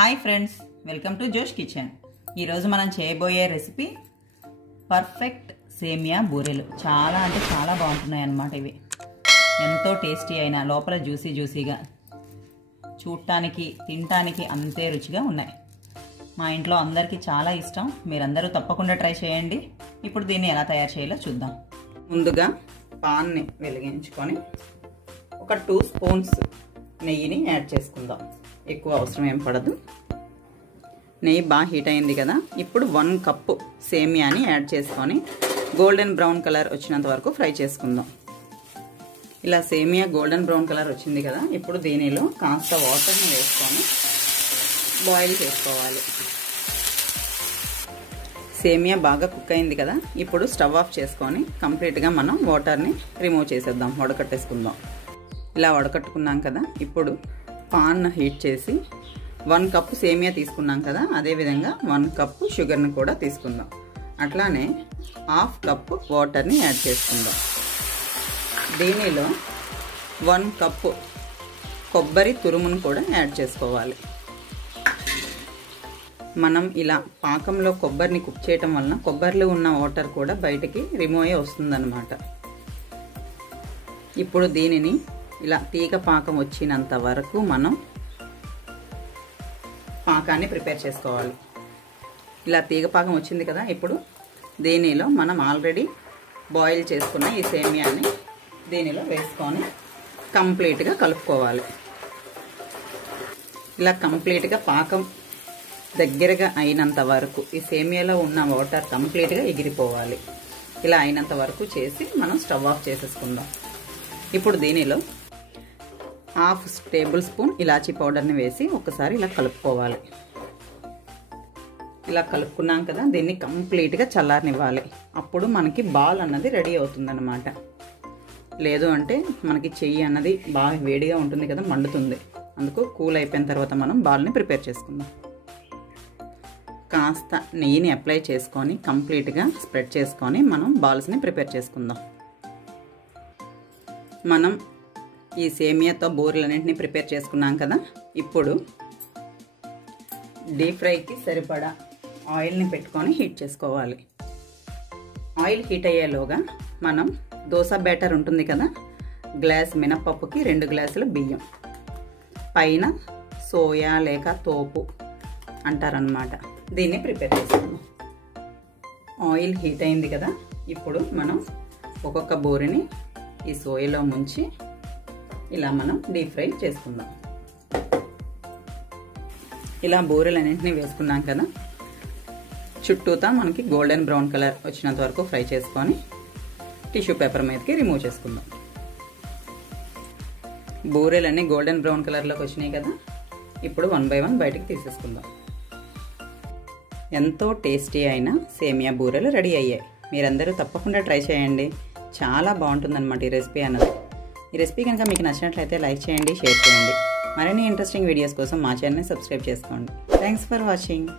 Hi friends, welcome to జోష్ kitchen. ఈరోజు మనం చేయబోయే రెసిపీ పర్ఫెక్ట్ సేమియా బూరెలు. చాలా అంటే చాలా బాగుంటున్నాయి అన్నమాట. ఇవి ఎంతో టేస్టీ అయిన లోపల జ్యూసీగా, చూడటానికి తినటానికి అంతే రుచిగా ఉన్నాయి. మా ఇంట్లో అందరికీ చాలా ఇష్టం. మీరందరూ తప్పకుండా ట్రై చేయండి. ఇప్పుడు దీన్ని ఎలా తయారు చేయాలో చూద్దాం. ముందుగా పాన్ని వెలిగించుకొని ఒక 2 స్పూన్స్ నెయ్యిని యాడ్ చేసుకుందాం. ఎక్కువ అవసరం ఏం పడదు. నెయ్యి బాగా హీట్ అయింది కదా. ఇప్పుడు 1 కప్పు సేమియాని యాడ్ చేసుకొని గోల్డెన్ బ్రౌన్ కలర్ వచ్చినంత వరకు ఫ్రై చేసుకుందాం. ఇలా సేమియా గోల్డెన్ బ్రౌన్ కలర్ వచ్చింది కదా. ఇప్పుడు దీనిలో కాస్త వాటర్ని వేసుకొని బాయిల్ చేసుకోవాలి. సేమియా బాగా కుక్ అయింది కదా. ఇప్పుడు స్టవ్ ఆఫ్ చేసుకొని కంప్లీట్గా మనం వాటర్ని రిమూవ్ చేసేద్దాం, వడకట్టేసుకుందాం. ఇలా వడకట్టుకున్నాం కదా. ఇప్పుడు పాన్ హీట్ చేసి 1 కప్పు సేమియా తీసుకున్నాం కదా, అదేవిధంగా 1 కప్పు షుగర్ని కూడా తీసుకుందాం. అట్లానే 1/2 కప్పు వాటర్ని యాడ్ చేసుకుందాం. దీనిలో 1 కప్పు కొబ్బరి తురుమును కూడా యాడ్ చేసుకోవాలి. మనం ఇలా పాకంలో కొబ్బరిని కుక్ చేయటం వలన కొబ్బరిలో ఉన్న వాటర్ కూడా బయటికి రిమూవ్ అయ్యి వస్తుందన్నమాట. ఇప్పుడు దీనిని ఇలా తీగ పాకం వచ్చినంత వరకు మనం పాకాన్ని ప్రిపేర్ చేసుకోవాలి. ఇలా తీగ పాకం వచ్చింది కదా. ఇప్పుడు దీనిలో మనం ఆల్రెడీ బాయిల్ చేసుకున్న ఈ సేమియాని దీనిలో వేసుకొని కంప్లీట్గా కలుపుకోవాలి. ఇలా కంప్లీట్గా పాకం దగ్గరగా అయినంత వరకు ఈ సేమియాలో ఉన్న వాటర్ కంప్లీట్గా ఎగిరిపోవాలి. ఇలా అయినంత వరకు చేసి మనం స్టవ్ ఆఫ్ చేసేసుకుందాం. ఇప్పుడు దీనిలో 1/2 టేబుల్ స్పూన్ ఇలాచీ పౌడర్ని వేసి ఒకసారి ఇలా కలుపుకోవాలి. ఇలా కలుపుకున్నాం కదా. దీన్ని కంప్లీట్గా చల్లారనివ్వాలి. అప్పుడు మనకి బాల్ అన్నది రెడీ అవుతుందన్నమాట. లేదు అంటే మనకి చెయ్యి అన్నది బాగా వేడిగా ఉంటుంది కదా, మండుతుంది. అందుకు కూల్ అయిపోయిన తర్వాత మనం బాల్ని ప్రిపేర్ చేసుకుందాం. కాస్త నెయ్యిని అప్లై చేసుకొని కంప్లీట్గా స్ప్రెడ్ చేసుకొని మనం బాల్స్ని ప్రిపేర్ చేసుకుందాం. మనం ఈ సేమియాతో బూరెలన్నింటినీ ప్రిపేర్ చేసుకున్నాం కదా. ఇప్పుడు డీప్ ఫ్రైకి సరిపడా ఆయిల్ని పెట్టుకొని హీట్ చేసుకోవాలి. ఆయిల్ హీట్ అయ్యేలోగా మనం దోశ బ్యాటర్ ఉంటుంది కదా, గ్లాస్ మినపప్పుకి 2 గ్లాసుల బియ్యం, పైన సోయా లేక తోపు అంటారనమాట, దీన్ని ప్రిపేర్ చేసుకుందాం. ఆయిల్ హీట్ అయింది కదా. ఇప్పుడు మనం ఒక్కొక్క బూరెని ఈ సోయాలో ముంచి ఇలా మనం డీప్ ఫ్రై చేసుకుందాం. ఇలా బూరెలన్నింటినీ వేసుకున్నాం కదా. చుట్టూతా మనకి గోల్డెన్ బ్రౌన్ కలర్ వచ్చినంత వరకు ఫ్రై చేసుకొని టిష్యూ పేపర్ మీదకి రిమూవ్ చేసుకుందాం. బూరెలన్నీ గోల్డెన్ బ్రౌన్ కలర్లోకి వచ్చినాయి కదా. ఇప్పుడు 1 బై 1 బయటికి తీసేసుకుందాం. ఎంతో టేస్టీ అయిన సేమియా బూరెలు రెడీ అయ్యాయి. మీరందరూ తప్పకుండా ట్రై చేయండి. చాలా బాగుంటుందన్నమాట ఈ రెసిపీ అన్నది. ఈ రెసిపీ కనుక మీకు నచ్చినట్లయితే లైక్ చేయండి, షేర్ చేయండి. మరిన్ని ఇంట్రెస్టింగ్ వీడియోస్ కోసం మా ఛానల్ని సబ్స్క్రైబ్ చేసుకోండి. Thanks for watching.